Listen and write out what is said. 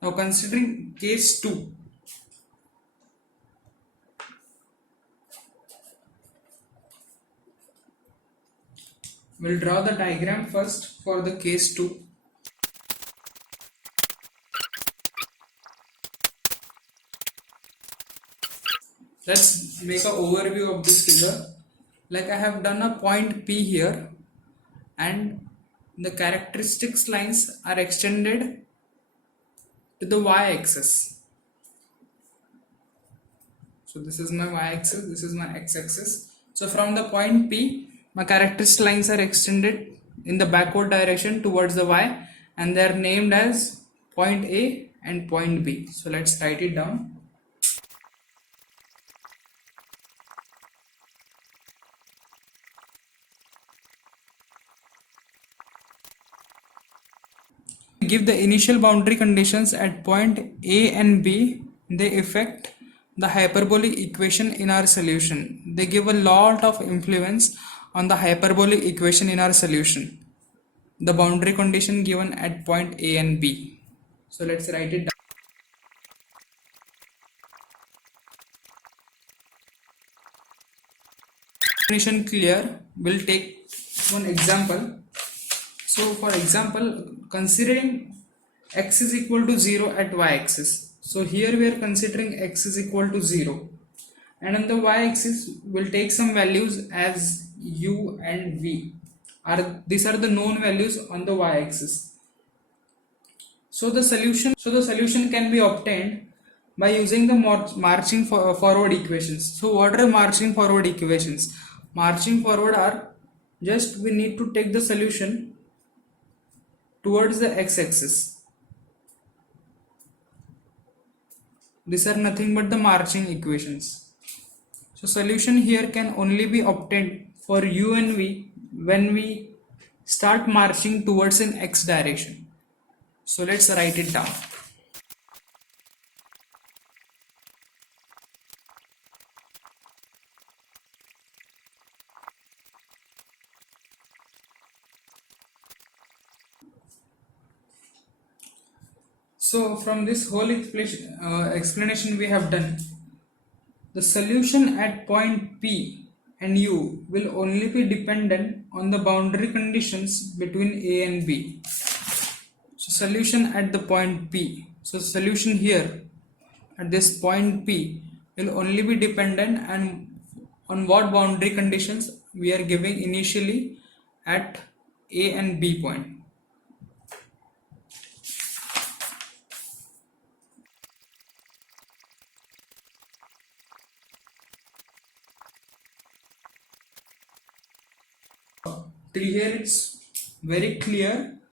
Now considering case 2, we'll draw the diagram first for the case 2. Let's make an overview of this figure. Like I have done a point P here, and the characteristics lines are extended to the y-axis. So this is my y-axis, this is my x-axis. So from the point P, my characteristic lines are extended in the backward direction towards the y, and they are named as point A and point B. So let's write it down. Give the initial boundary conditions at point A and B, they affect the hyperbolic equation in our solution. They give a lot of influence on the hyperbolic equation in our solution. The boundary condition given at point A and B. So let's write it down. Definition clear. We'll take one example. So for example, considering x is equal to 0 at y-axis. So here we are considering x is equal to 0, and on the y-axis we'll take some values as u and v. These are the known values on the y-axis. So the solution can be obtained by using the marching forward equations. So what are marching forward equations? Marching forward are just we need to take the solution towards the x-axis. These are nothing but the marching equations. So solution here can only be obtained for u and v when we start marching towards an x direction. So let's write it down. So from this whole explanation we have done, the solution at point P and U will only be dependent on the boundary conditions between A and B. So solution at the point P. So solution here at this point P will only be dependent on what boundary conditions we are giving initially at A and B point. Till here it's very clear.